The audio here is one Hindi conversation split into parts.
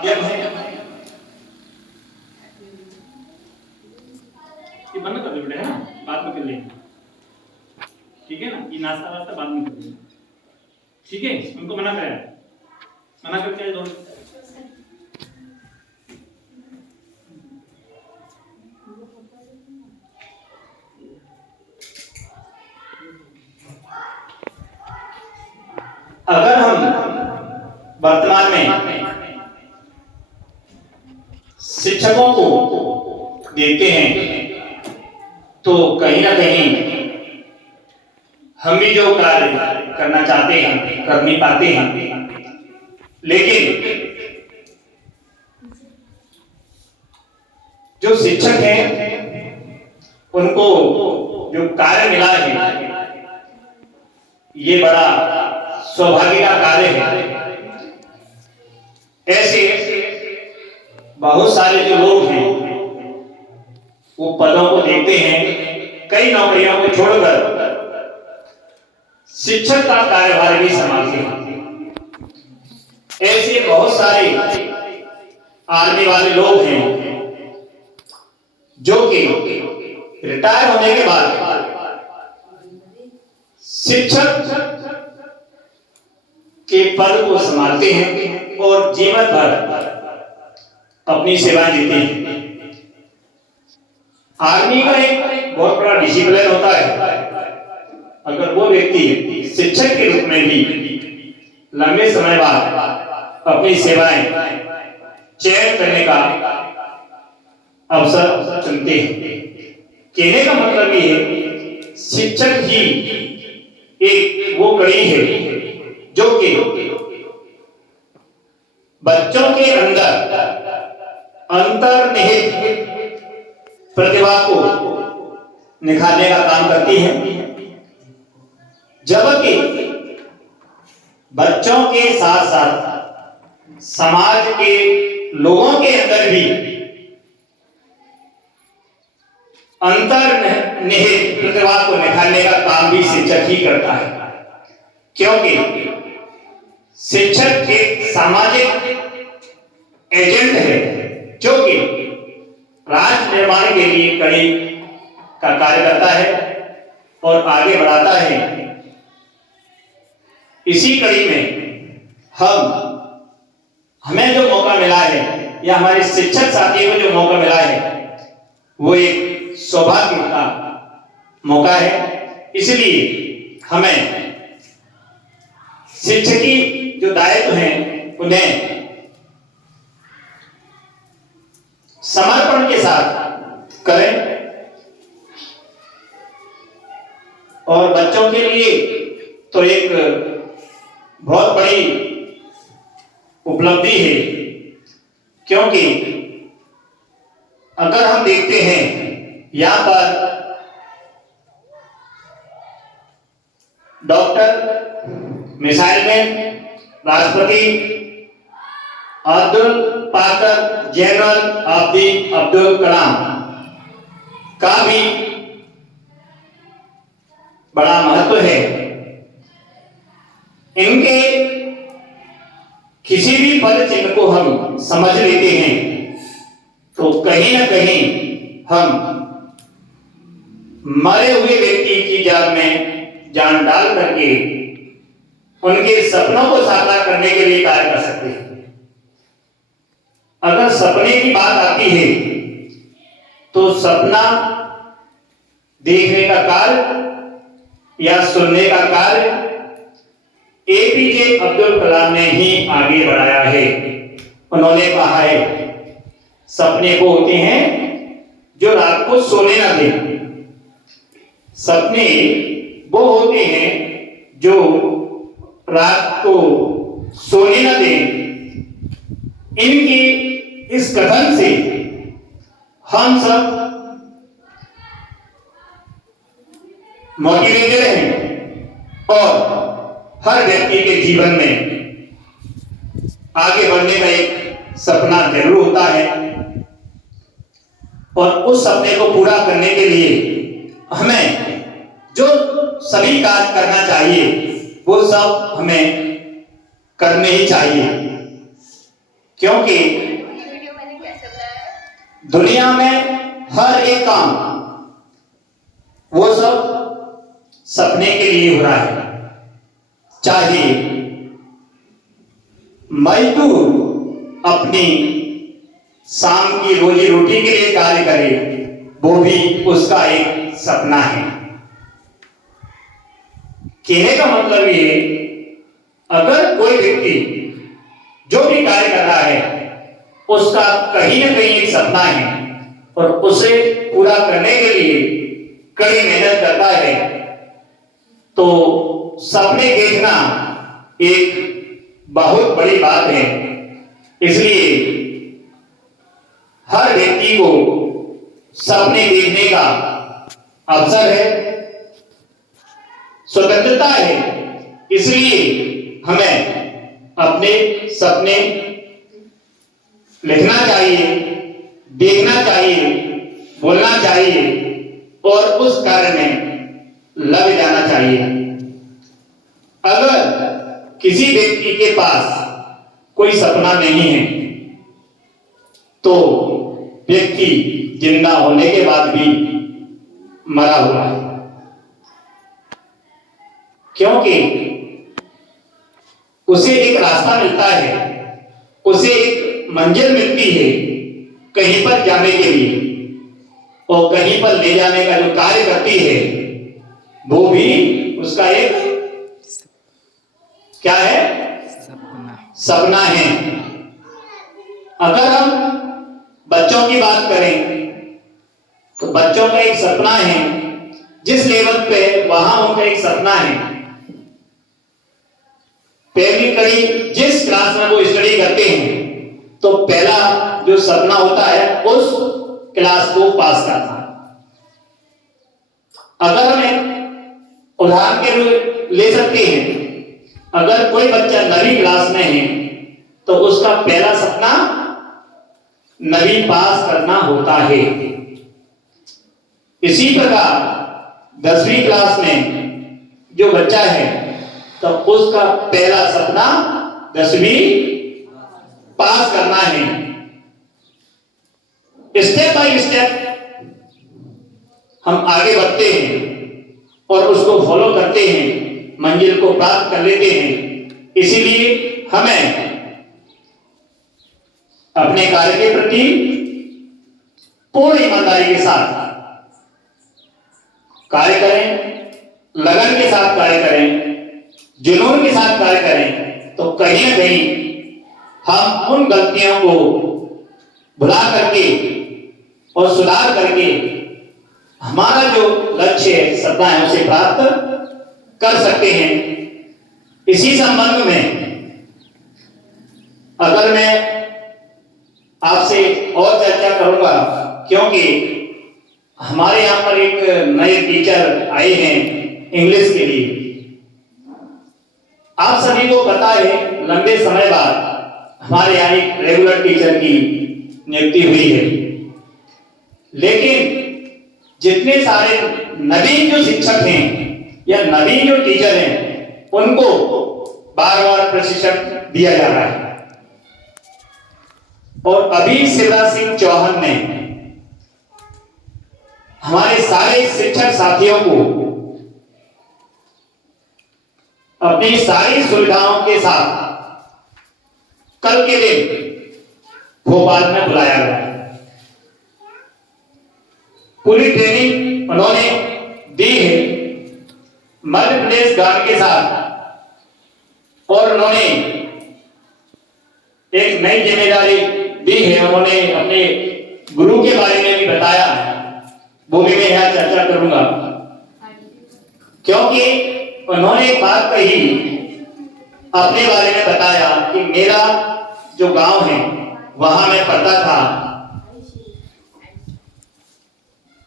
ये बंद कर दो बेटा, है ना, बाद में कर लेंगे, ठीक है ना। ये नाश्ता वास्ता बाद में कर लेंगे, ठीक है। उनको मना कराया, मना करके आए दोनों। अगर हम वर्तमान में शिक्षकों को देखते हैं तो कहीं ना कहीं हम भी जो कार्य करना चाहते हैं कर नहीं पाते हैं, लेकिन जो शिक्षक हैं उनको जो कार्य मिला है ये बड़ा सौभाग्य का कार्य है। ऐसे बहुत सारे जो लोग हैं वो पदों को देखते हैं, कई नौकरियों को छोड़कर शिक्षक का कार्यभार भी संभालते हैं। ऐसे बहुत सारे आर्मी वाले लोग हैं जो कि रिटायर होने के बाद शिक्षक के पद को संभालते हैं और जीवन भर अपनी सेवाएं देते हैं। आर्मी का एक बहुत बड़ा डिसिप्लिन होता है, अगर वो व्यक्ति शिक्षक के रूप में भी लंबे समय बाद अपनी सेवाएं चयन करने का अवसर चुनते हैं। कहने का मतलब ये है शिक्षक ही एक वो कड़ी है जो कि बच्चों के अंदर अंतर्निहित प्रतिभा को निखारने का काम करती है, जबकि बच्चों के साथ साथ समाज के लोगों के अंदर भी अंतर्निहित प्रतिभा को निखारने का काम भी शिक्षक ही करता है। क्योंकि शिक्षक एक सामाजिक एजेंट है जो कि राष्ट्र निर्माण के लिए कड़ी का कार्य करता है और आगे बढ़ाता है। इसी कड़ी में हमें जो मौका मिला है या हमारे शिक्षक साथियों को जो मौका मिला है वो एक सौभाग्य का मौका है। इसलिए हमें शिक्षकी जो दायित्व हैं उन्हें समर्पण के साथ करें और बच्चों के लिए तो एक बहुत बड़ी उपलब्धि है, क्योंकि अगर हम देखते हैं यहां पर डॉक्टर मिसाइल मैन, राष्ट्रपति अब्दुल पाकर जनरल अब्दुल कलाम का भी बड़ा महत्व है। इनके किसी भी पद चिन्ह को हम समझ लेते हैं तो कहीं ना कहीं हम मरे हुए व्यक्ति की जान में जान डाल करके उनके सपनों को साकार करने के लिए कार्य कर सकते हैं। अगर सपने की बात आती है तो सपना देखने का कार्य या सुनने का कार्य एपीजे अब्दुल कलाम ने ही आगे बढ़ाया है। उन्होंने कहा है सपने को होते हैं जो रात को सोने ना दें, सपने वो होते हैं जो रात को सोने ना दें। इनके इस कथन से हम सब मोटिवेटेड हैं और हर व्यक्ति के जीवन में आगे बढ़ने का एक सपना जरूर होता है और उस सपने को पूरा करने के लिए हमें जो सभी कार्य करना चाहिए वो सब हमें करने ही चाहिए। क्योंकि दुनिया में हर एक काम वो सब सपने के लिए हो रहा है। चाहे मजदूर अपनी शाम की रोजी रोटी के लिए कार्य करे, वो भी उसका एक सपना है। कहने का मतलब ये, अगर कोई व्यक्ति जो भी कार्य कर रहा है उसका कहीं ना कहीं एक सपना है और उसे पूरा करने के लिए कड़ी मेहनत करता है, तो सपने देखना एक बहुत बड़ी बात है। इसलिए हर व्यक्ति को सपने देखने का अवसर है, स्वतंत्रता है। इसलिए हमें अपने सपने लिखना चाहिए, देखना चाहिए, बोलना चाहिए और उस कार्य में लग जाना चाहिए। अगर किसी व्यक्ति के पास कोई सपना नहीं है तो व्यक्ति जिंदा होने के बाद भी मरा हुआ है, क्योंकि उसे एक रास्ता मिलता है, उसे एक मंजिल मिलती है कहीं पर जाने के लिए, और कहीं पर ले जाने का जो कार्य करती है वो भी उसका एक क्या है? सपना है। अगर हम बच्चों की बात करें तो बच्चों का एक सपना है, जिस लेवल पे वहां उनका एक सपना है, पहली कड़ी जिस क्लास में वो स्टडी करते हैं तो पहला जो सपना होता है उस क्लास को पास करना। अगर हम एक उदाहरण के लिए ले सकते हैं, अगर कोई बच्चा 9वीं क्लास में है तो उसका पहला सपना 9वीं पास करना होता है। इसी प्रकार 10वीं क्लास में जो बच्चा है तो उसका पहला सपना 10वीं पास करना है। स्टेप बाय स्टेप हम आगे बढ़ते हैं और उसको फॉलो करते हैं, मंजिल को प्राप्त कर लेते हैं। इसीलिए हमें अपने कार्य के प्रति पूर्ण ईमानदारी के साथ कार्य करें, लगन के साथ कार्य करें, जुनून के साथ कार्य करें, तो कहीं ना कहीं हम उन गलतियों को भुला करके और सुधार करके हमारा जो लक्ष्य है, सपना है, उसे प्राप्त कर सकते हैं। इसी संबंध में अगर मैं आपसे और चर्चा करूंगा, क्योंकि हमारे यहाँ पर एक नए टीचर आए हैं इंग्लिश के लिए। आप सभी को पता है, लंबे समय बाद हमारे यहाँ एक रेगुलर टीचर की नियुक्ति हुई है, लेकिन जितने सारे नवीन जो शिक्षक हैं या नवीन जो टीचर हैं उनको बार बार प्रशिक्षण दिया जा रहा है। और अभी शिवराज सिंह चौहान ने हमारे सारे शिक्षक साथियों को अपनी सारी सुविधाओं के साथ कल के दिन भोपाल में बुलाया गया है। पूरी ट्रेनिंग उन्होंने दी है मध्य प्रदेश गार्ड के साथ, और उन्होंने एक नई जिम्मेदारी दी है। उन्होंने अपने गुरु के बारे में भी बताया, वो भी मैं यहाँ चर्चा करूंगा, क्योंकि उन्होंने एक बात कही, अपने बारे में बताया कि मेरा जो गांव है वहां मैं पढ़ता था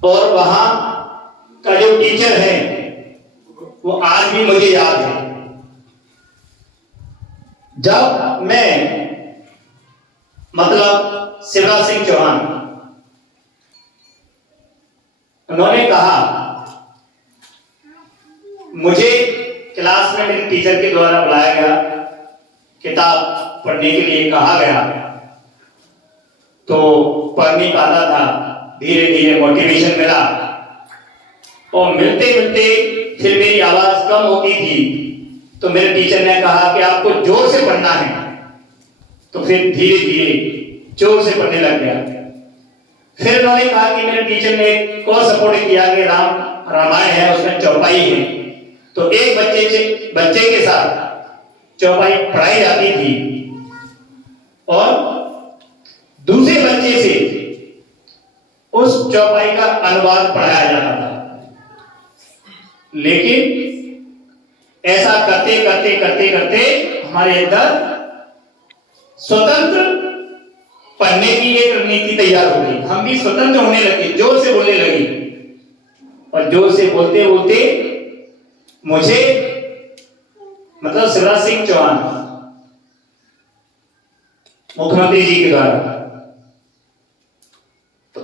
और वहां का जो टीचर है वो आज भी मुझे याद है। जब मैं मतलब शिवराज सिंह चौहान उन्होंने कहा, मुझे क्लास में मेरे टीचर के द्वारा बुलाया गया, किताब पढ़ने के लिए कहा गया, पढ़ नहीं पाता था, धीरे धीरे मोटिवेशन मिला और मिलते मिलते फिर मेरी आवाज कम होती थी तो मेरे टीचर ने कहा कि आपको जोर से पढ़ना है, तो फिर धीरे धीरे जोर से पढ़ने लग गया। फिर उन्होंने कहा कि मेरे टीचर ने एक और सपोर्ट किया कि रामायण है उसमें चौपाई है, तो एक बच्चे के साथ चौपाई पढ़ाई जाती थी और दूसरे बच्चे से उस चौपाई का अनुवाद पढ़ाया जाता था। लेकिन ऐसा करते करते करते करते हमारे अंदर स्वतंत्र पढ़ने की एक रणनीति तैयार हो गई। हम भी स्वतंत्र होने लगे, जोर से बोलने लगे और जोर से बोलते बोलते मुझे मतलब शिवराज सिंह चौहान मुख्यमंत्री जी के द्वारा तो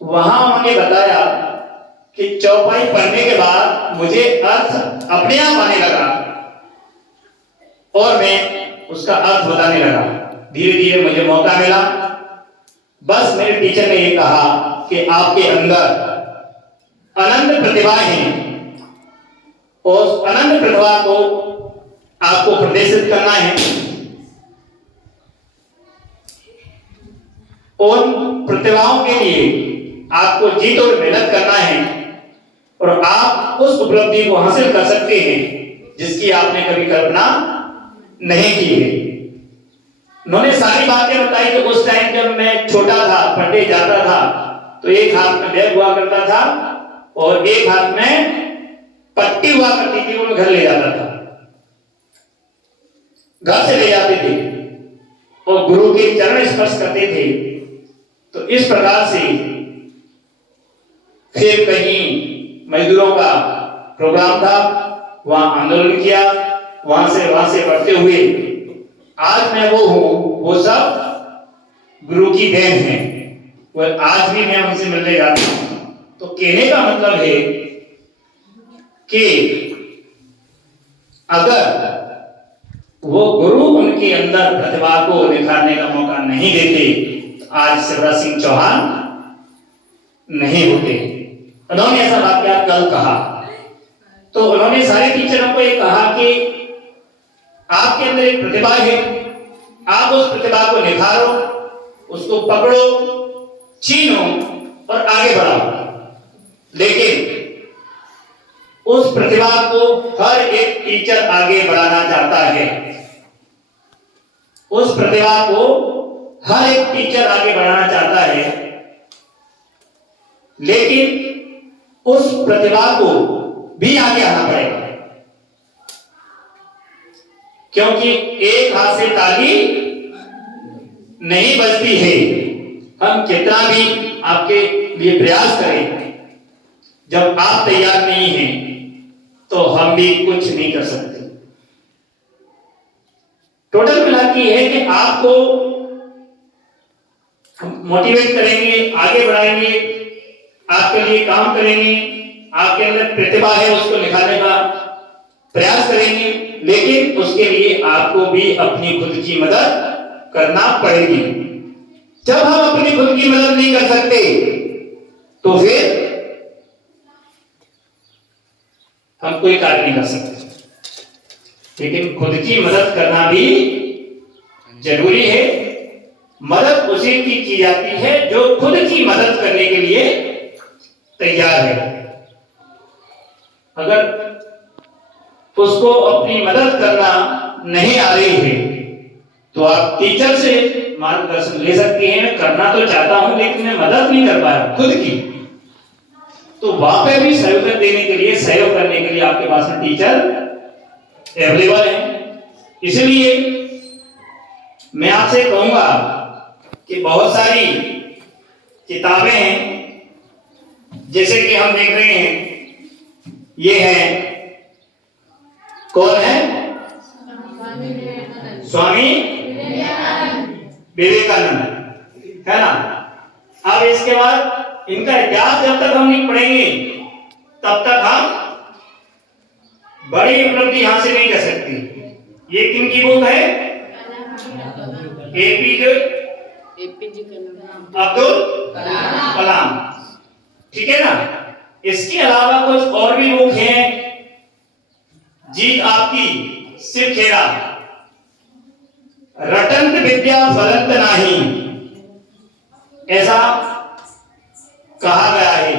वहां उन्होंने बताया कि चौपाई पढ़ने के बाद मुझे अर्थ अपने आप आने लगा और मैं उसका अर्थ बताने लगा। धीरे धीरे मुझे मौका मिला। बस मेरे टीचर ने ये कहा कि आपके अंदर अनंत प्रतिभा है और उस अनंत प्रतिभा को आपको प्रदर्शित करना है। उन प्रतिभाओं के लिए आपको जी तोड़ मेहनत करना है और आप उस उपलब्धि को हासिल कर सकते हैं जिसकी आपने कभी कल्पना नहीं की है। उन्होंने सारी बातें बताई। तो उस टाइम जब मैं छोटा था, पढ़ने जाता था, तो एक हाथ में बैग हुआ करता था और एक हाथ में पट्टी हुआ करती थी, वो मैं घर ले जाता था, घर से ले जाते थे और गुरु के चरण स्पर्श करते थे। तो इस प्रकार से फिर कहीं मजदूरों का प्रोग्राम था, वहां आंदोलन किया, वहां से बढ़ते हुए आज मैं वो हूं, वो सब गुरु की देन है। वो आज भी मैं उनसे मिलने जाता हूं। तो कहने का मतलब है कि अगर वो गुरु उनके अंदर प्रतिभा को निखारने का मौका नहीं देते तो आज शिवराज सिंह चौहान नहीं होते। उन्होंने ऐसा वाक्य कल कहा। तो उन्होंने सारे टीचरों को ये कहा कि आपके अंदर एक प्रतिभा है, आप उस प्रतिभा को निखारो, उसको पकड़ो, छीनो और आगे बढ़ाओ। लेकिन उस प्रतिभा को हर एक टीचर आगे बढ़ाना चाहता है। उस प्रतिभा को हर एक टीचर आगे बढ़ाना चाहता है, लेकिन उस प्रतिभा को भी आगे आना पड़ेगा, क्योंकि एक हाथ से ताली नहीं बजती है। हम कितना भी आपके लिए प्रयास करें, जब आप तैयार नहीं हैं तो हम भी कुछ नहीं कर सकते। टोटल मिला के है कि आपको मोटिवेट करेंगे, आगे बढ़ाएंगे, आपके लिए काम करेंगे, आपके अंदर प्रतिभा है उसको निखारने का प्रयास करेंगे, लेकिन उसके लिए आपको भी अपनी खुद की मदद करना पड़ेगी। जब हम अपनी खुद की मदद नहीं कर सकते तो फिर हम कोई कार्य नहीं कर सकते। लेकिन खुद की मदद करना भी जरूरी है। मदद उसी की जाती है जो खुद की मदद करने के लिए तैयार है। अगर उसको अपनी मदद करना नहीं आ रही है तो आप टीचर से मार्गदर्शन ले सकते हैं। मैं करना तो चाहता हूं लेकिन मैं मदद नहीं कर पाया खुद की, तो वहां पे भी सहयोग देने के लिए, सहयोग करने के लिए आपके पास में टीचर अवेलेबल है। इसलिए मैं आपसे कहूंगा कि बहुत सारी किताबें हैं, जैसे कि हम देख रहे हैं, ये है, कौन है? स्वामी विवेकानंद, है ना। अब इसके बाद इनका इतिहास जब तक हम नहीं पढ़ेंगे तब तक हम बड़ी उपलब्धि हासिल नहीं कर सकती। ये किनकी बुक है? एपीजे कलाम, अब्दुल कलाम, ठीक है ना। इसके अलावा कुछ और भी बुक हैं, जीत आपकी सिर खेड़ा, रटंत विद्या फलंत नाही, ऐसा कहा गया है।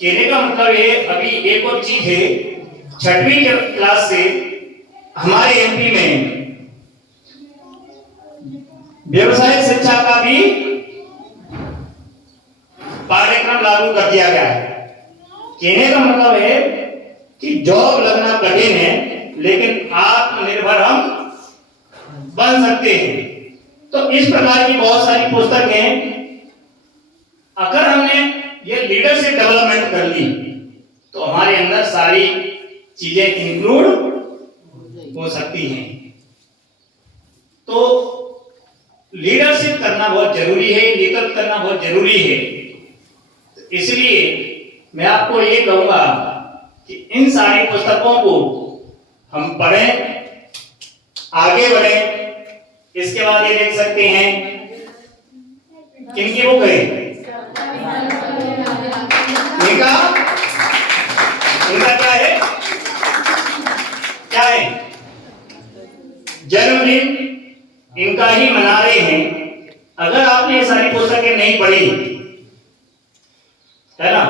कहने का मतलब है, अभी एक और चीज है, 6वीं क्लास से हमारे एमपी में व्यवसाय शिक्षा का भी पाठ्यक्रम लागू कर दिया गया है। कहने का मतलब है कि जॉब लगना कठिन है, लेकिन आत्मनिर्भर हम बन सकते हैं। तो इस प्रकार की बहुत सारी पुस्तक हैं। अगर हमने ये लीडरशिप डेवलपमेंट कर ली तो हमारे अंदर सारी चीजें इंक्लूड हो सकती हैं। तो लीडरशिप करना बहुत जरूरी है, लीडरशिप करना बहुत जरूरी है। इसलिए मैं आपको ये कहूंगा कि इन सारी पुस्तकों को हम पढ़ें, आगे बढ़ें। इसके बाद ये देख सकते हैं किनकी बुक है, इनका क्या है, क्या है, जन्मदिन इनका ही मना रहे हैं। अगर आपने ये सारी पुस्तकें नहीं पढ़ी है ना,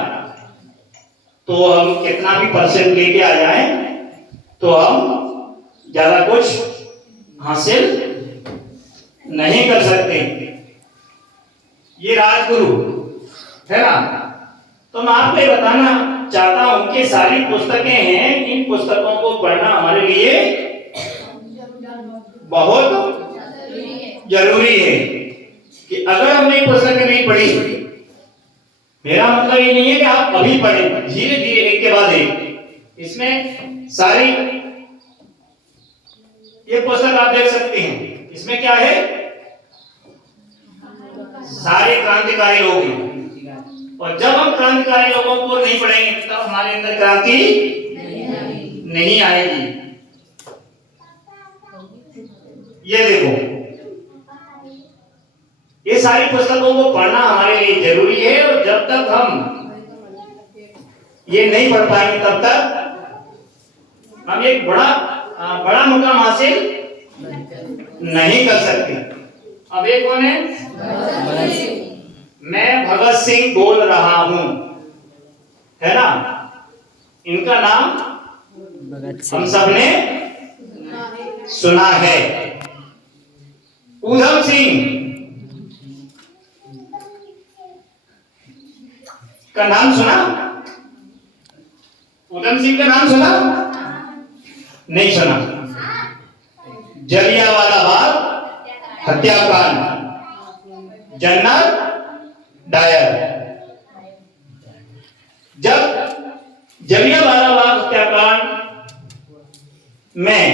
तो हम कितना भी परसेंट लेके आ जाए तो हम ज्यादा कुछ हासिल नहीं कर सकते। ये राजगुरु है ना। तो मैं आपको बताना चाहता हूं कि सारी पुस्तकें हैं, इन पुस्तकों को पढ़ना हमारे लिए बहुत जरूरी है। कि अगर हमने पुस्तकें नहीं पढ़ी, मेरा मतलब ये नहीं है कि आप अभी पढ़ें, धीरे धीरे एक के बाद एक। इसमें सारी ये पुस्तक आप देख सकते हैं, इसमें क्या है, सारे क्रांतिकारी लोग हैं। और जब हम क्रांतिकारी लोगों को नहीं पढ़ेंगे तब हमारे अंदर क्रांति नहीं आएगी। ये देखो, ये सारी पुस्तकों को पढ़ना हमारे लिए जरूरी है। और जब तक हम ये नहीं पढ़ पाएंगे तब तक हम एक बड़ा मुकाम हासिल नहीं कर सकते। अब एक कौन है, मैं भगत सिंह बोल रहा हूं, है ना। इनका नाम हम सबने सुना है। ऊधम सिंह का नाम सुना, ऊधम सिंह का नाम सुना, नहीं सुना। जलियांवाला बाग हत्याकांड, जनरल डायर। जब जलियांवाला बाग हत्याकांड में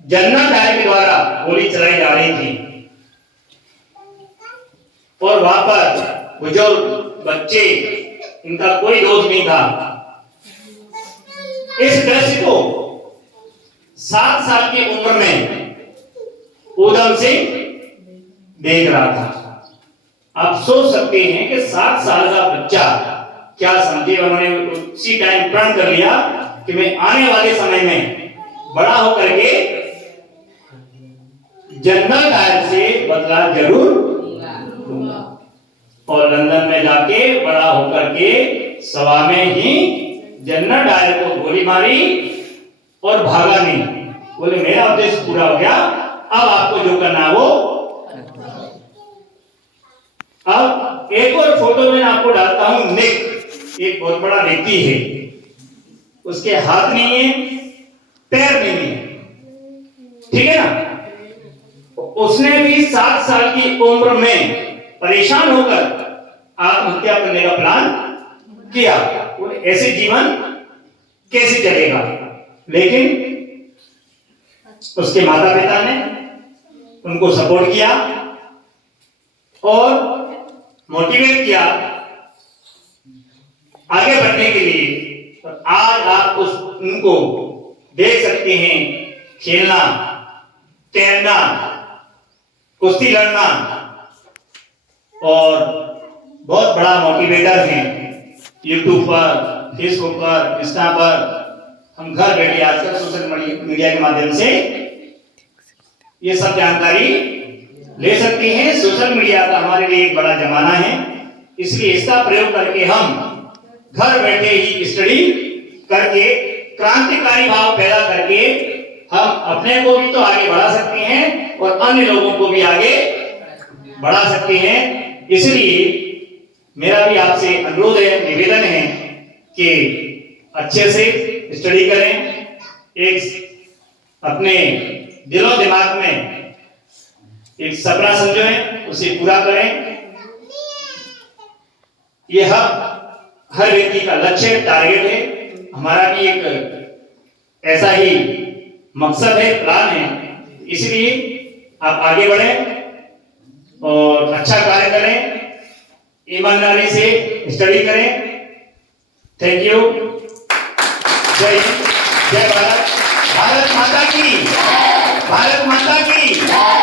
जनरल डायर के द्वारा गोली चलाई जा रही थी और वहां पर बुजुर्ग, बच्चे, इनका कोई दोष नहीं था। इस दृश्य को 7 साल की उम्र में ऊधम सिंह देख रहा था। आप सोच सकते हैं कि 7 साल का बच्चा क्या समझे। उन्होंने उसी टाइम प्रण कर लिया कि मैं आने वाले समय में बड़ा होकर के जनरल डायर से बदला जरूर लूंगा। और लंदन में जाके बड़ा होकर के सभा में ही जनरल डायर को गोली मारी और भागा नहीं। बोले मेरा उद्देश्य पूरा हो गया, अब आपको जो करना है वो। अब एक और फोटो में आपको डालता हूं। निक एक बहुत बड़ा व्यक्ति है, उसके हाथ नहीं है, पैर नहीं है, ठीक है ना। उसने भी 7 साल की उम्र में परेशान होकर आत्महत्या करने का प्लान किया। ऐसे जीवन कैसे चलेगा। लेकिन उसके माता पिता ने उनको सपोर्ट किया और मोटिवेट किया आगे बढ़ने के लिए। और आज आप उनको देख सकते हैं खेलना, तैरना, कुश्ती लड़ना और बहुत बड़ा मोटिवेटर हैं। यूट्यूब पर, फेसबुक पर, इंस्टा पर हम घर बैठे आजकल सोशल मीडिया के माध्यम से ये सब जानकारी ले सकते हैं। सोशल मीडिया का हमारे लिए एक बड़ा जमाना है, इसलिए इसका प्रयोग करके हम घर बैठे ही स्टडी करके क्रांतिकारी भाव पैदा करके हम अपने को भी तो आगे बढ़ा सकते हैं और अन्य लोगों को भी आगे बढ़ा सकते हैं। इसलिए मेरा भी आपसे अनुरोध है, निवेदन है कि अच्छे से स्टडी करें, एक अपने दिलो दिमाग में एक सपना समझें, उसे पूरा करें। यह हर व्यक्ति का लक्ष्य, टारगेट है। हमारा भी एक ऐसा ही मकसद है, प्लान है। इसलिए आप आगे बढ़ें और अच्छा कार्य करें, ईमानदारी से स्टडी करें। Thank you. जय हिंद, जय भारत, भारत माता की, भारत माता की।